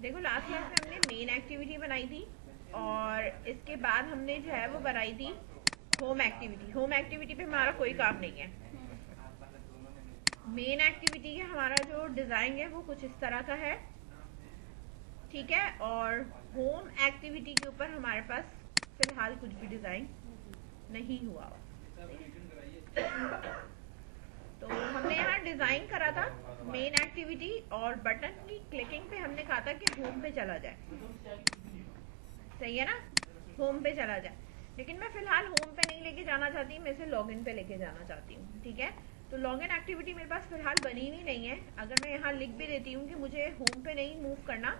देखो last class में हमने मेन एक्टिविटी बनाई थी और इसके बाद हमने जो है वो बनाई थी होम एक्टिविटी। होम एक्टिविटी पे हमारा कोई काम नहीं है। मेन एक्टिविटी का हमारा जो डिज़ाइन है वो कुछ इस तरह का है, ठीक है। और होम एक्टिविटी के ऊपर हमारे पास फिलहाल कुछ भी डिज़ाइन नहीं हुआ। तो हमने यहाँ डिज़ाइन करा था मेन एक्टिविटी और बटन की क्लिकिंग पे हमने कहा था कि होम पे चला जाए, सही है ना, होम पे चला जाए। लेकिन मैं फिलहाल होम पे नहीं लेके जाना चाहती, मैं इसे लॉगिन पे लेके जाना चाहती हूँ, ठीक है। तो लॉगिन एक्टिविटी मेरे पास फिलहाल बनी हुई नहीं है। अगर मैं यहाँ लिख भी देती हूँ कि मुझे होम पे नहीं मूव करना,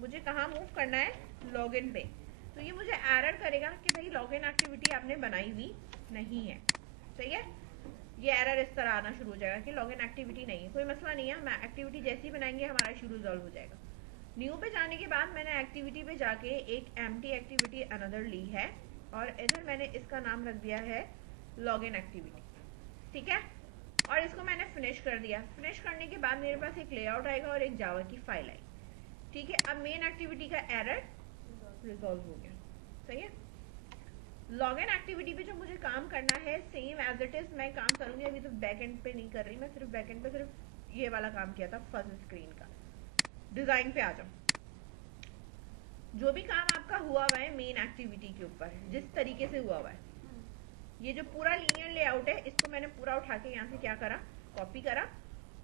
मुझे कहाँ मूव करना है, लॉगिन पे, तो ये मुझे एरर करेगा कि भाई लॉगिन एक्टिविटी आपने बनाई हुई नहीं है, सही है। ये एरर इस तरह आना शुरू हो जाएगा कि लॉगिन एक्टिविटी नहीं है। कोई मसला नहीं है, हम एक्टिविटी जैसी बनाएंगे हमारा इशू रिजॉल्व हो जाएगा। न्यू पे जाने के बाद मैंने एक्टिविटी पे जाके एक एम्प्टी एक्टिविटी अनदर ली है और इधर मैंने इसका नाम रख दिया है लॉगिन एक्टिविटी, ठीक है। और इसको मैंने फिनिश कर दिया। फिनिश करने के बाद मेरे पास एक लेआउट आएगा और एक जावा की फाइल आई, ठीक है। अब मेन एक्टिविटी का एरर रिजॉल्व हो गया, सही है। लॉगिन एक्टिविटी पे जो मुझे काम करना है सेम एज इट इज मैं काम करूंगी। अभी तो बैक एंड पे नहीं कर रही, मैं सिर्फ बैक एंड पे सिर्फ ये वाला काम किया था फर्स्ट स्क्रीन का। डिजाइन पे आ जाओ। जो भी काम आपका हुआ हुआ है मेन एक्टिविटी के ऊपर जिस तरीके से हुआ हुआ है, ये जो पूरा लीनियर लेआउट है इसको मैंने पूरा उठा के यहाँ से क्या करा, कॉपी करा।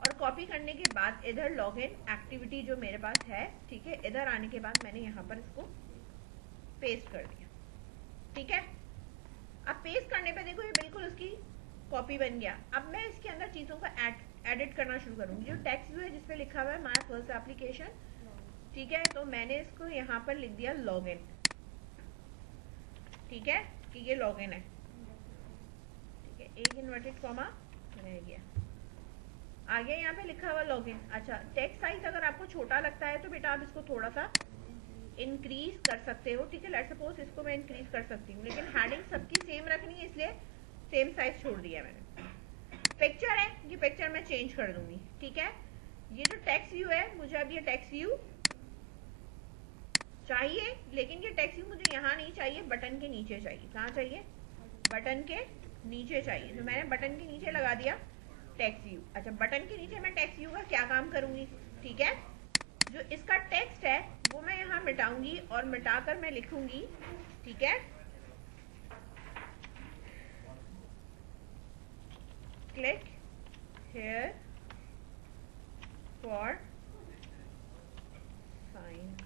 और कॉपी करने के बाद इधर लॉगिन एक्टिविटी जो मेरे पास है, ठीक है, इधर आने के बाद मैंने यहाँ पर इसको पेस्ट कर दिया, ठीक है। अब पेस्ट करने पे देखो ये बिल्कुल उसकी कॉपी बन गया। अब मैं इसके अंदर चीज़ों को एडिट करना शुरू करूंगी। जो टेक्स्ट व्यू है जिसपे लिखा हुआ है माय फर्स्ट एप्लीकेशन, ठीक है, तो मैंने इसको यहाँ पर लिख दिया लॉगिन, ठीक है, कि ये लॉगिन है, ठीक है। एक इन्वर्टेड कॉमा रह गया, आ गया यहाँ पे लिखा हुआ लॉगिन। अच्छा, टेक्स्ट साइज अगर आपको छोटा लगता है तो बेटा आप इसको थोड़ा सा इंक्रीज कर सकते हो, ठीक है। लेट्स सपोज इसको मैं इंक्रीज कर सकती हूँ, लेकिन हेडिंग सबकी सेम रखनी है इसलिए सेम साइज छोड़ दिया मैंने। पिक्चर है, ये पिक्चर मैं चेंज कर दूंगी, ठीक है। ये जो टेक्स्ट व्यू है मुझे अब ये टेक्स्ट व्यू चाहिए, लेकिन ये टेक्स्ट व्यू मुझे यहाँ नहीं चाहिए, बटन के नीचे चाहिए। कहाँ चाहिए, बटन के नीचे चाहिए। तो मैंने बटन के नीचे लगा दिया टेक्स्ट व्यू। अच्छा, बटन के नीचे मैं टेक्स्ट व्यू का क्या काम करूंगी, ठीक है। जो इसका टेक्स्ट है वो मैं यहाँ मिटाऊंगी और मिटाकर मैं लिखूंगी, ठीक है, क्लिक हेयर फॉर साइन,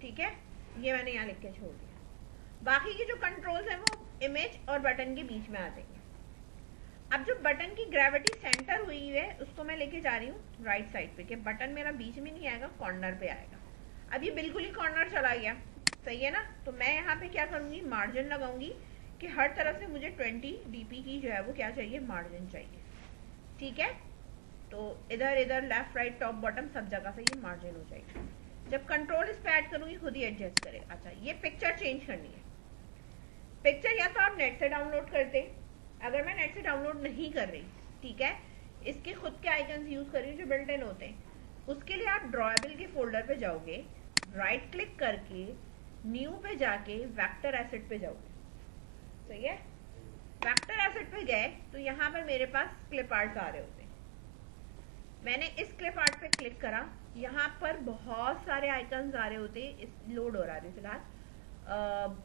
ठीक है। ये मैंने यहाँ लिख के छोड़ दिया। बाकी के जो कंट्रोल्स हैं वो इमेज और बटन के बीच में आ जाएंगे। अब जो बटन की ग्रेविटी सेंटर हुई है उसको मैं लेके जा रही हूँ राइट साइड पे, कि बटन मेरा बीच में नहीं आएगा, कॉर्नर पे आएगा। अब ये बिल्कुल ही कॉर्नर चला गया, सही है ना। तो मैं यहाँ पे क्या करूंगी, मार्जिन लगाऊंगी कि हर तरफ से मुझे 20 dp की जो है वो क्या चाहिए, मार्जिन चाहिए, ठीक है। तो इधर इधर लेफ्ट राइट टॉप बॉटम सब जगह से ये मार्जिन हो जाएगी। जब कंट्रोल इस पे ऐड करूंगी खुद ही एडजस्ट करे। अच्छा, ये पिक्चर चेंज करनी है। पिक्चर या तो आप नेट से डाउनलोड करते, अगर मैं नेट से डाउनलोड नहीं कर रही, ठीक है, इसके खुद के आइकन्स यूज कर रही हूँ जो बिल्ट इन होते हैं, उसके लिए आप ड्रॉएबल के फोल्डर पे जाओगे, राइट क्लिक करके न्यू पे जाके वेक्टर एसेट पे जाओगे, सही है। वेक्टर एसेट पे गए तो यहाँ पर मेरे पास क्लिप आर्ट्स आ रहे होते हैं। मैंने इस क्लिप आर्ट पे क्लिक करा, यहाँ पर बहुत सारे आइकन्स आ रहे होते हैं। इस लोड हो रहा है फिलहाल।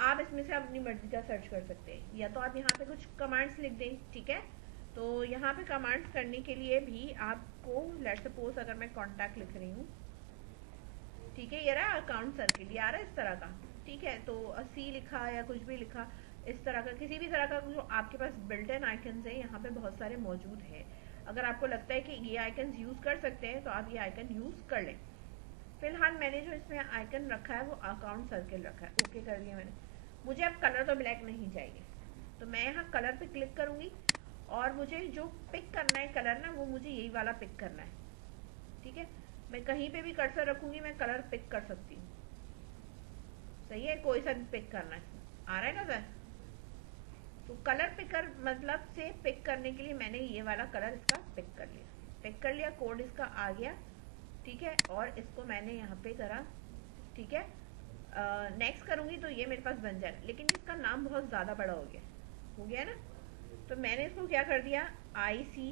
आप इसमें से अपनी मर्जी का सर्च कर सकते हैं, या तो आप यहाँ पे कुछ कमांड्स लिख दें, ठीक है। तो यहाँ पे कमांड्स करने के लिए भी आपको, लेट्स सपोज अगर मैं कॉन्टैक्ट लिख रही हूँ, ठीक है, ये रहा अकाउंट सर्किल, ये आ रहा है इस तरह का, ठीक है। तो सी लिखा या कुछ भी लिखा, इस तरह का किसी भी तरह का जो आपके पास बिल्ट इन आइकन्स है यहाँ पे बहुत सारे मौजूद है। अगर आपको लगता है कि ये आइकन्स यूज कर सकते हैं तो आप ये आइकन यूज कर लें। फिलहाल मैंने जो इसमें आइकन रखा है वो अकाउंट सर्किल रखा है, ओके कर दिया मैंने। मुझे अब कलर तो ब्लैक नहीं चाहिए, तो मैं यहाँ कलर पे क्लिक करूंगी और मुझे जो पिक करना है कलर ना, वो मुझे यही वाला पिक करना है, ठीक है। मैं कहीं पे भी कर्सर रखूंगी मैं कलर पिक कर सकती हूँ, सही है। कोई सा भी पिक करना है, आ रहा है ना सर। तो कलर पिकर मतलब से पिक करने के लिए मैंने ये वाला कलर इसका पिक कर लिया, टिक कर लिया, कोड इसका आ गया, ठीक है, और इसको मैंने यहाँ पे करा, ठीक है। नेक्स्ट करूँगी तो ये मेरे पास बन जाएगा, लेकिन इसका नाम बहुत ज़्यादा बड़ा हो गया ना, तो मैंने इसको क्या कर दिया, IC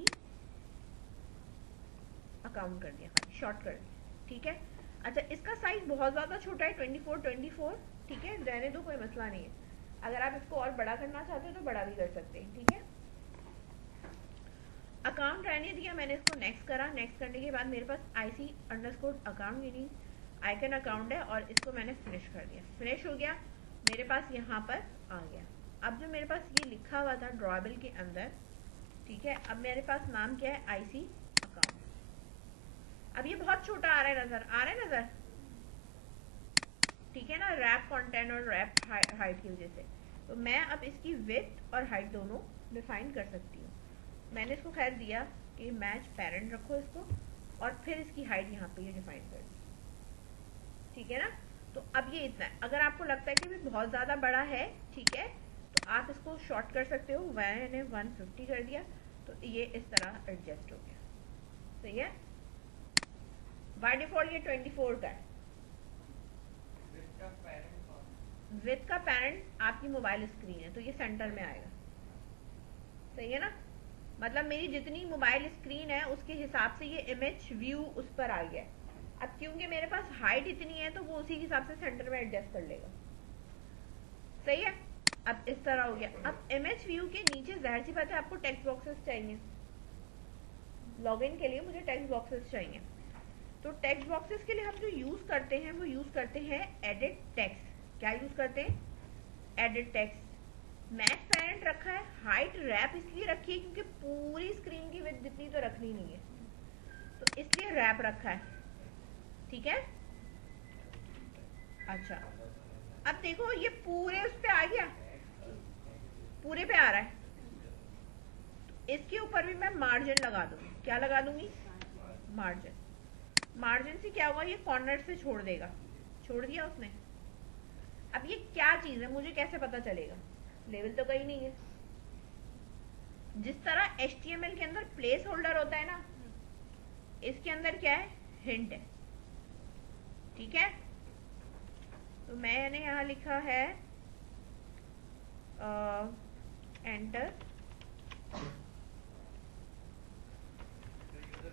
अकाउंट कर दिया, शॉर्ट कर दिया, ठीक है। अच्छा, इसका साइज बहुत ज़्यादा छोटा है, 24, ठीक है, रहने दो, कोई मसला नहीं है। अगर आप इसको और बड़ा करना चाहते हो तो बड़ा भी कर सकते हैं, ठीक है। अकाउंट रहने दिया मैंने, इसको नेक्स्ट करा। नेक्स्ट करने के बाद मेरे पास IC_अकाउंट यानी आइकन अकाउंट है, और इसको मैंने फिनिश कर दिया। फिनिश हो गया, मेरे पास यहाँ पर आ गया। अब जो मेरे पास ये लिखा हुआ था ड्रॉवेबल के अंदर, ठीक है, अब मेरे पास नाम क्या है, IC अकाउंट। अब ये बहुत छोटा आ रहा है, नजर, ठीक है ना, रैप कंटेंट और रैप हाइट की वजह से। तो मैं अब इसकी विड्थ और हाइट दोनों डिफाइन कर सकती हूँ। मैंने इसको खैर दिया कि मैच पेरेंट रखो इसको, और फिर इसकी हाइट यहाँ पे ये डिफाइन कर दी, ठीक है ना। तो अब ये इतना है। अगर आपको लगता है कि बहुत ज़्यादा बड़ा है, ठीक है, तो आप इसको शॉर्ट कर सकते हो। मैंने 150 कर दिया, तो ये इस तरह एडजस्ट हो गया, सही है। बाय डिफॉल्ट ये 24 का है। विथ का पेरेंट आपकी मोबाइल स्क्रीन है, तो ये सेंटर में आएगा, सही है ना। मतलब मेरी जितनी मोबाइल स्क्रीन है उसके हिसाब से ये इमेज व्यू उस पर आ गया है। अब क्योंकि मेरे पास हाइट इतनी है तो वो उसी के हिसाब से सेंटर में एडजस्ट कर लेगा, सही है। अब इस तरह हो गया। अब इमेज व्यू के नीचे जाहिर सी बात है आपको टेक्स्ट बॉक्सेस चाहिए, लॉगिन के लिए मुझे टेक्स्ट बॉक्सेस चाहिए। तो टेक्स्ट बॉक्सेस के लिए हम जो यूज करते हैं वो यूज करते हैं एडिट टेक्स्ट। क्या यूज करते हैं, एडिट टेक्स्ट। मैच पेरेंट रखा है, हाइट रैप इसलिए रखी है क्योंकि पूरी स्क्रीन की विड्थ जितनी तो रखनी नहीं है, तो इसलिए रैप रखा है, ठीक है। अच्छा, अब देखो ये पूरे उस पे आ गया, पूरे पे आ रहा है, तो इसके ऊपर भी मैं मार्जिन लगा दूंगी। क्या लगा दूंगी, मार्जिन। मार्जिन से क्या होगा, ये कॉर्नर से छोड़ देगा, छोड़ दिया उसने। अब ये क्या चीज है, मुझे कैसे पता चलेगा, लेवल तो कहीं नहीं है। जिस तरह HTML के अंदर प्लेस होल्डर होता है ना, इसके अंदर क्या है, हिंट है, ठीक है। तो मैंने यहाँ लिखा है एंटर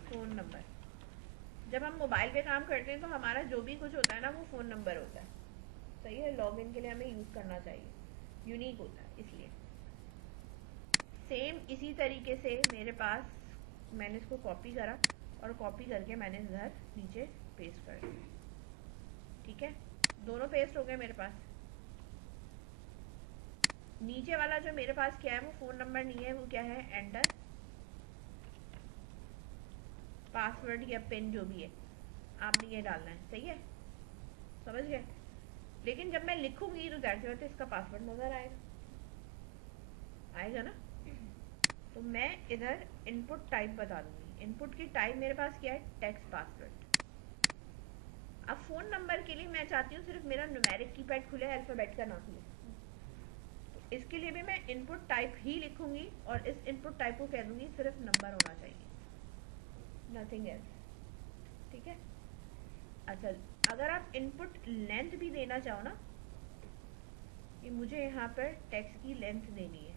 फोन नंबर। जब हम मोबाइल पे काम करते हैं तो हमारा जो भी कुछ होता है ना वो फ़ोन नंबर होता है, सही है। लॉगिन के लिए हमें यूज़ करना चाहिए, यूनिक होता है इसलिए। सेम इसी तरीके से मेरे पास, मैंने इसको कॉपी करा और कॉपी करके मैंने इधर नीचे पेस्ट कर दिया, ठीक है। दोनों पेस्ट हो गए मेरे पास। नीचे वाला जो मेरे पास क्या है, वो फ़ोन नंबर नहीं है, वो क्या है, एंटर पासवर्ड या पिन जो भी है आपने ये डालना है, सही है, समझ गए। लेकिन जब मैं लिखूंगी तो जाहिर सी बात है इसका पासवर्ड नजर आएगा ना। तो मैं इधर इनपुट टाइप बता दूंगी। इनपुट की टाइप मेरे पास क्या है, टेक्स्ट पासवर्ड। अब फोन नंबर के लिए मैं चाहती हूँ सिर्फ मेरा न्यूमेरिक कीपैड खुले, अल्फाबेट का ना खुले, तो इसके लिए भी मैं इनपुट टाइप ही लिखूंगी और इस इनपुट टाइप को कह दूंगी सिर्फ नंबर होना चाहिए, नथिंग एल्स, ठीक है। अच्छा, अगर आप इनपुट लेंथ भी देना चाहो ना, कि मुझे यहाँ पर टेक्स्ट की लेंथ देनी है,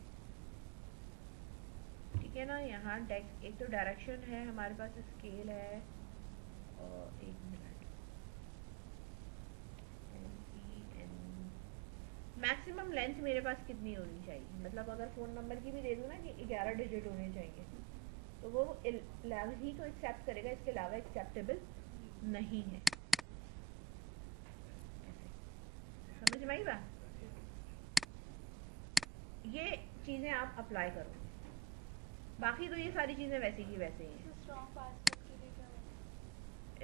ठीक है ना। यहाँ टेक्स्ट, एक तो डायरेक्शन है हमारे पास, स्केल है, और एक मिनट, मैक्सिमम लेंथ मेरे पास कितनी होनी चाहिए, मतलब अगर फ़ोन नंबर की भी दे दूँ ना कि 11 डिजिट होने चाहिए, तो वो 11 ही को एक्सेप्ट करेगा, इसके अलावा एक्सेप्टेबल नहीं है। समझ में आई बात, ये चीज़ें आप अप्लाई करो। बाकी तो ये सारी चीज़ें वैसे की वैसे ही हैं।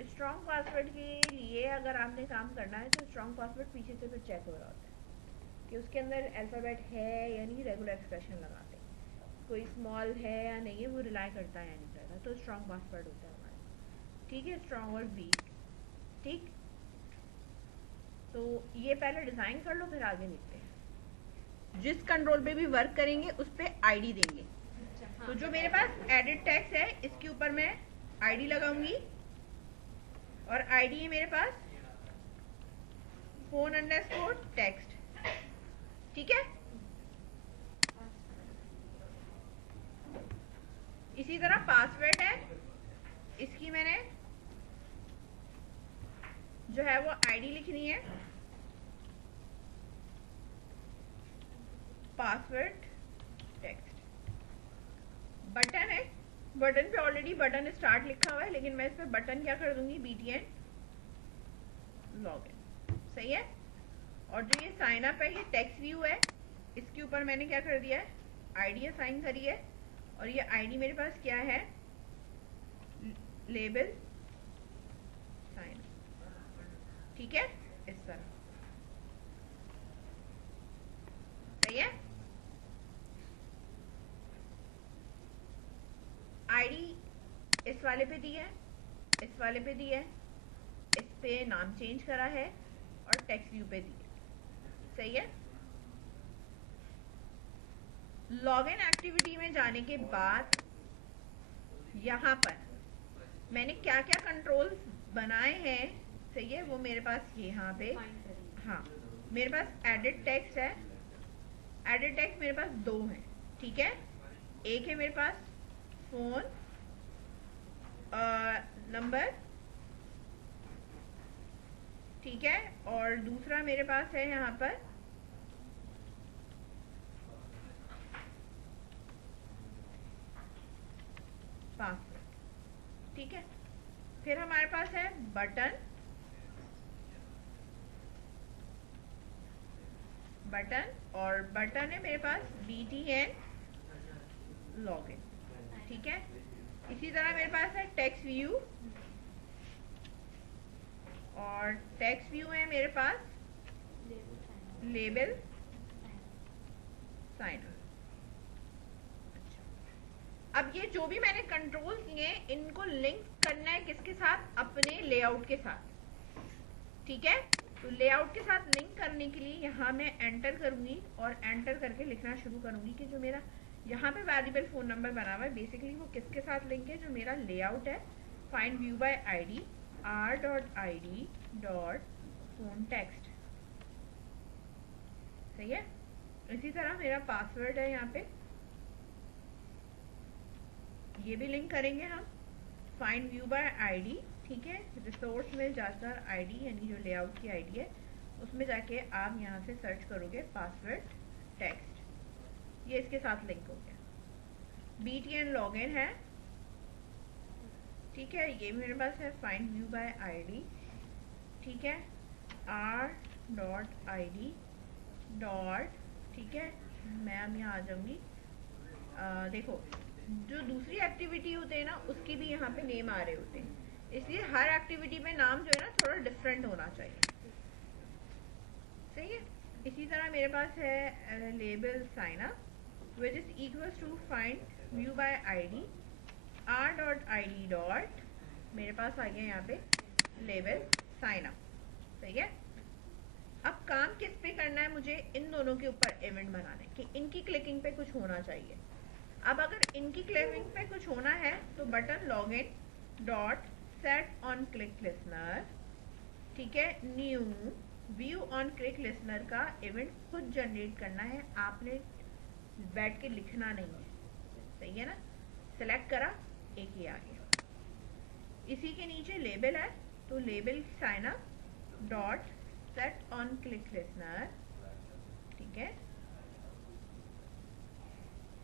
स्ट्रॉन्ग पासवर्ड के लिए अगर आपने काम करना है तो स्ट्रॉन्ग पासवर्ड पीछे से फिर चेक हो रहा होता है कि उसके अंदर अल्फ़ाबेट है या नहीं, रेगुलर एक्सप्रेशन लगाते हैं, कोई स्मॉल है या नहीं है, वो रिलाई करता है या नहीं करता, तो स्ट्रॉन्ग पासवर्ड होता है हमारा, ठीक है। स्ट्रॉन्ग और वीक, ठीक। तो ये पहले डिज़ाइन कर लो, फिर आगे देखते हैं। जिस कंट्रोल पे भी वर्क करेंगे उस पर ID देंगे। तो जो मेरे पास एडिट टेक्स्ट है इसके ऊपर मैं आईडी लगाऊंगी और आईडी है मेरे पास फोन अंडरस्कोर टेक्स्ट, ठीक है। इसी तरह पासवर्ड है, इसकी मैंने जो है वो आईडी लिखनी है, पासवर्ड टेक्स्ट। बटन है, बटन पे ऑलरेडी बटन स्टार्ट लिखा हुआ है, लेकिन मैं इस पे बटन क्या कर दूंगी, BTN लॉगिन, सही है। और जो ये साइन अप है, ये टेक्स्ट व्यू है, इसके ऊपर मैंने क्या कर दिया है, आईडी असाइन करी है। और ये आईडी मेरे पास क्या है, लेबल साइन, ठीक है, इस तरह, सही है। आईडी इस वाले पे दी है, इस वाले पे दी है, इस पे नाम चेंज करा है और टेक्स्ट व्यू पे दी है, सही है। लॉगिन एक्टिविटी में जाने के बाद यहाँ पर मैंने क्या क्या कंट्रोल्स बनाए हैं, सही है, वो मेरे पास यहाँ पे, हाँ, मेरे पास एडिट टेक्स्ट है। एडिट टेक्स्ट मेरे पास 2 है, ठीक है। एक है मेरे पास फोन नंबर, ठीक है, और दूसरा मेरे पास है यहाँ पर पासवर्ड, ठीक है। फिर हमारे पास है बटन, और बटन है मेरे पास BTN लॉगिन, ठीक है। इसी तरह मेरे पास है टेक्स्ट व्यू, और टेक्स्ट व्यू है मेरे पास लेबल साइन। अब ये जो भी मैंने कंट्रोल किए हैं, इनको लिंक करना है किसके साथ, अपने लेआउट के साथ, ठीक है। तो लेआउट के साथ लिंक करने के लिए यहाँ मैं एंटर करूंगी और एंटर करके लिखना शुरू करूंगी कि जो मेरा यहाँ पे वेरिएबल फोन नंबर बना हुआ है, बेसिकली वो किसके साथ लिंक है, जो मेरा लेआउट है, find view by ID r.id phone text, सही है। इसी तरह मेरा पासवर्ड है, यहाँ पे ये भी लिंक करेंगे हम, फाइंड व्यू बाय आईडी, ठीक है। रिसोर्स में जाकर आईडी, यानी जो लेआउट की आईडी है, उसमें जाके आप यहाँ से सर्च करोगे पासवर्ड टेक्स्ट, ये इसके साथ लिंक हो गया। BTN लॉगिन है, ठीक है, ये मेरे पास है फाइंड व्यू बाय आईडी, ठीक है, r.id ठीक है। मैं अब यहाँ आ जाऊंगी, देखो जो दूसरी एक्टिविटी होते हैं ना, उसके भी यहाँ पे नेम आ रहे होते हैं, इसलिए हर एक्टिविटी में नाम जो है ना थोड़ा डिफरेंट होना चाहिए, सही है। इसी तरह मेरे पास है label sign up which is equals to find view by ID r.id मेरे पास आ गया यहाँ पे लेबल साइन अप, सही है। अब काम किस पे करना है, मुझे इन दोनों के ऊपर इवेंट बनाने कि इनकी क्लिकिंग पे कुछ होना चाहिए। अब अगर इनकी क्लिकिंग पे कुछ होना है तो button login dot set on click listener, ठीक है, new view on click listener का इवेंट खुद जनरेट करना है, आपने बैठ के लिखना नहीं है, सही है ना। सेलेक्ट करा, एक ही आ गया। इसी के नीचे लेबल है, तो label sign up dot set on click listener, ठीक है,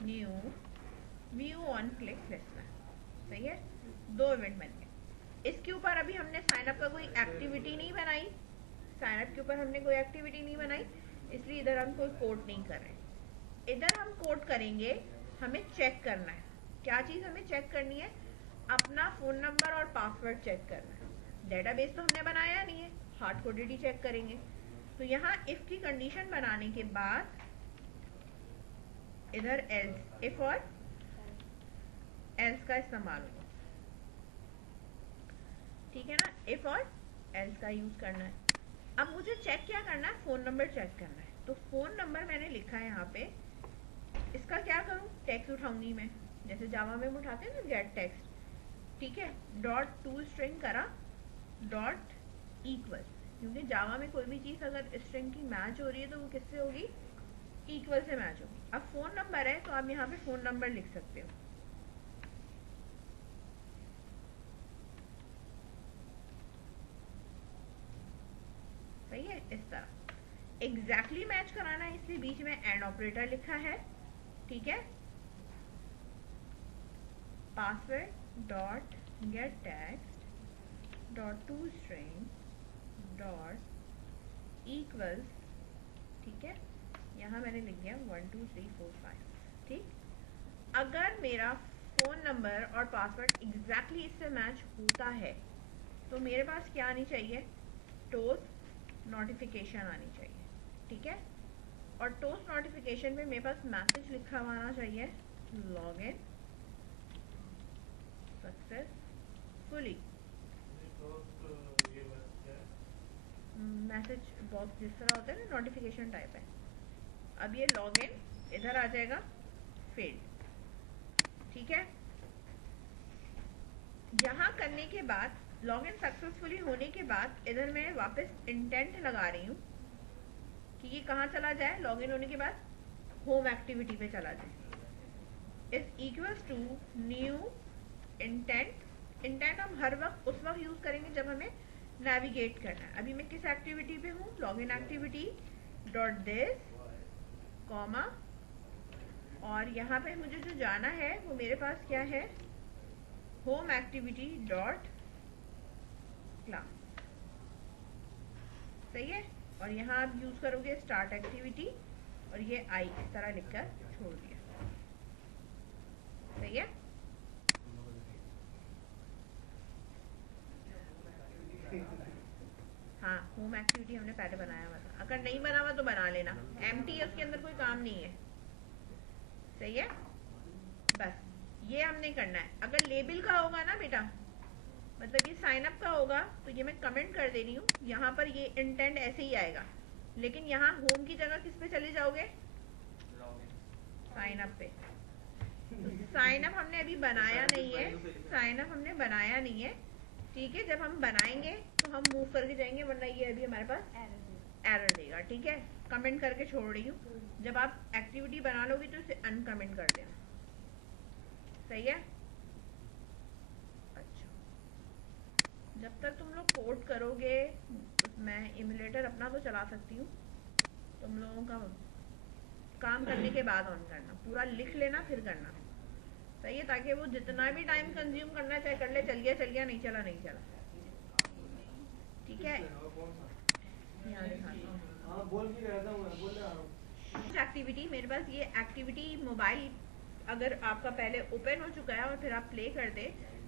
new view on click listener, सही है। 2 इवेंट बन गए। इसके ऊपर अभी हमने साइन अप का कोई एक्टिविटी नहीं बनाई, साइन अप के ऊपर हमने कोई एक्टिविटी नहीं बनाई, इसलिए इधर हम कोई कोड नहीं कर रहे। इधर हम कोड करेंगे, हमें चेक करना है, क्या चीज हमें चेक करनी है, अपना फोन नंबर और पासवर्ड चेक करना है। डेटाबेस तो हमने बनाया नहीं है, हार्ड कोडेड ही चेक करेंगे। तो यहाँ इफ की कंडीशन बनाने के बाद इधर एल्स, इफ और एल्स का इस्तेमाल होगा, ठीक है ना, इफ और एल्स का यूज करना है। अब मुझे चेक क्या करना है, फोन नंबर चेक करना है। तो फोन नंबर मैंने लिखा है यहाँ पे, इसका क्या करूँ, टेक्स्ट उठाऊंगी मैं, जैसे जावा में हम उठाते हैं ना गेट टेक्स्ट, ठीक है, डॉट टू स्ट्रिंग करा डॉट इक्वल, क्योंकि जावा में कोई भी चीज़ अगर स्ट्रिंग की मैच हो रही है तो वो किससे होगी, इक्वल से मैच होगी। अब फ़ोन नंबर है तो आप यहाँ पे फ़ोन नंबर लिख सकते हो, सही है। इस तरह एग्जैक्टली मैच कराना है, इसलिए बीच में एंड ऑपरेटर लिखा है, ठीक है। Password dot gate text dot to string dot equals, ठीक है। यहाँ मैंने लिख दिया 1 2 3 4 5, ठीक। अगर मेरा फ़ोन नंबर और पासवर्ड एग्जैक्टली इससे मैच होता है तो मेरे पास क्या आनी चाहिए, टोस्ट नोटिफिकेशन आनी चाहिए, ठीक है। और टोस्ट नोटिफिकेशन में मेरे पास मैसेज लिखा हुआ आना चाहिए, लॉगिन सक्सेसफुली। मैसेज बॉक्स जिस तरह होता है ना, नोटिफिकेशन टाइप है। अब ये लॉगिन इधर आ जाएगा फील्ड, ठीक है। यहाँ करने के बाद लॉगिन सक्सेसफुली होने के बाद इधर मैं वापस इंटेंट लगा रही हूँ कि ये कहाँ चला जाए, लॉगिन होने के बाद होम एक्टिविटी पे चला जाए। Is equals to new intent. Intent हम हर वक्त उस वक्त यूज करेंगे जब हमें नेविगेट करना है। अभी मैं किस एक्टिविटी पे हूँ, login activity dot this comma, और यहाँ पे मुझे जो जाना है वो मेरे पास क्या है, होम एक्टिविटी डॉट क्लास, सही है। और यहाँ आप यूज करोगे स्टार्ट एक्टिविटी और ये आई इस तरह लिखकर छोड़ दिया, सही है। हाँ, होम एक्टिविटी हमने पहले बनाया हुआ था, अगर नहीं बना हुआ तो बना लेना, एम्प्टी है उसके अंदर कोई काम नहीं है, सही है। बस ये हमने करना है। अगर लेबल का होगा ना बेटा, मतलब ये साइन अप का होगा, तो ये मैं कमेंट कर दे रही हूँ, यहाँ पर ये इंटेंट ऐसे ही आएगा, लेकिन यहाँ होम की जगह किस पे चले जाओगे, साइन अप पे। तो साइन अप हमने अभी बनाया नहीं है, साइन अप हमने बनाया नहीं है, ठीक है। जब हम बनाएंगे तो हम मूव करके जाएंगे, वरना ये अभी हमारे पास एरर देगा, ठीक है। कमेंट करके छोड़ रही हूँ, जब आप एक्टिविटी बना लोगे तो इसे अनकमेंट कर देना, सही है। अच्छा, जब तक तुम लोग कोड करोगे मैं इमुलेटर अपना तो चला सकती हूँ, तुम लोगों का काम करने के बाद ऑन करना, पूरा लिख लेना फिर करना, सही है, ताकि वो जितना भी टाइम कंज्यूम करना चाहे कर ले, चल गया नहीं चला नहीं चला, ठीक है। एक्टिविटी मेरे पास ये एक्टिविटी मोबाइल अगर आपका पहले ओपन हो चुका है और फिर आप प्ले कर दे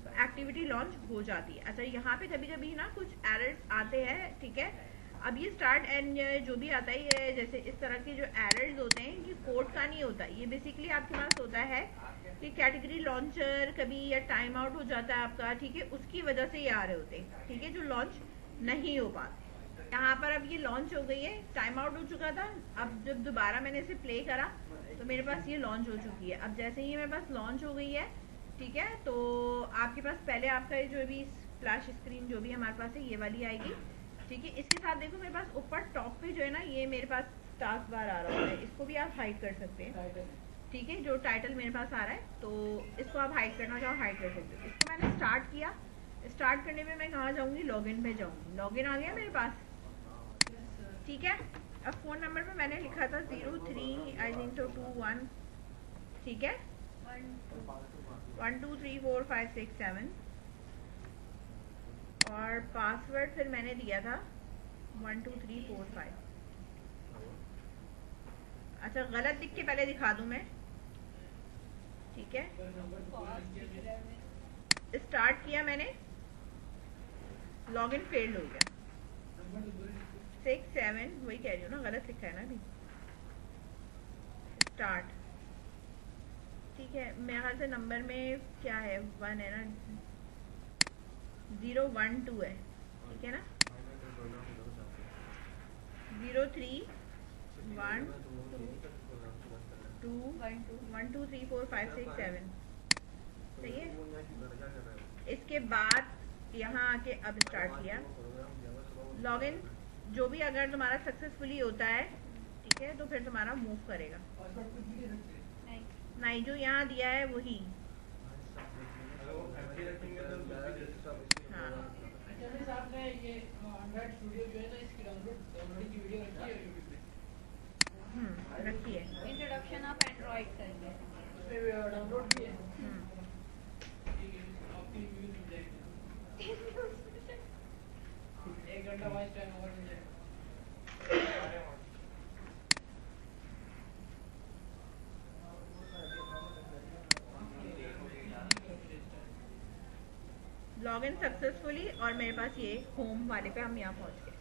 तो एक्टिविटी लॉन्च हो जाती है। अच्छा, यहाँ पे कभी कभी ना कुछ एरर्स आते हैं, ठीक है। अब ये स्टार्ट एंड जो भी आता है, ये जैसे इस तरह के जो एरर्स होते हैं ये कोड का नहीं होता, ये बेसिकली आपके पास होता है कि कैटेगरी लॉन्चर कभी या टाइम आउट हो जाता है आपका, ठीक है, उसकी वजह से ये आ रहे होते हैं, ठीक है, जो लॉन्च नहीं हो पाते। यहाँ पर अब ये लॉन्च हो गई है, टाइम आउट हो चुका था, अब जब दोबारा मैंने इसे प्ले करा तो मेरे पास ये लॉन्च हो चुकी है। अब जैसे ही मेरे पास लॉन्च हो गई है, ठीक है, तो आपके पास पहले आपका ये जो भी फ्लैश स्क्रीन जो भी हमारे पास है ये वाली आएगी, ठीक है। इसके साथ देखो मेरे पास ऊपर टॉप पे जो है ना, ये मेरे पास टास्क बार आ रहा है, इसको भी आप हाइड कर सकते हैं, ठीक है। जो टाइटल मेरे पास आ रहा है तो इसको आप हाइड करना चाहो हाइड कर सकते हो। इसको मैंने स्टार्ट किया, स्टार्ट करने में मैं कहाँ जाऊँगी, लॉगिन पे जाऊँगी, लॉगिन आ गया मेरे पास, ठीक है। अब फ़ोन नंबर पे मैंने लिखा था 03 आई थिंक तो 21, ठीक है, 1 2 3 4 5 6 7, और पासवर्ड फिर मैंने दिया था 1 2 3 4 5। अच्छा, गलत लिख के पहले दिखा दूं मैं, ठीक है। स्टार्ट किया मैंने, लॉगिन फेल्ड हो गया, 6 7 वही कह रही हूँ ना, गलत लिखा है ना अभी, स्टार्ट, ठीक है। मेरे ख्याल से नंबर में क्या है, 1 है ना, 0 1 2 है, ठीक है ना, 0 3 1 2 1 2 3 4 5 6 7, सही है। इसके बाद यहाँ आके अब स्टार्ट किया लॉगिन। जो भी अगर तुम्हारा सक्सेसफुली होता है, ठीक है, तो फिर तुम्हारा मूव करेगा। नहीं, जो यहाँ दिया है वही। हाँ, रखी है। इंट्रोडक्शन ऑफ एंड्रॉइड करके डाउनलोड किए। एक घंटा वॉइस टाइम ओवर मिल जाएगा। लॉगिन सक्सेसफुली, और मेरे पास ये होम वाले पे हम यहाँ पहुँच गए।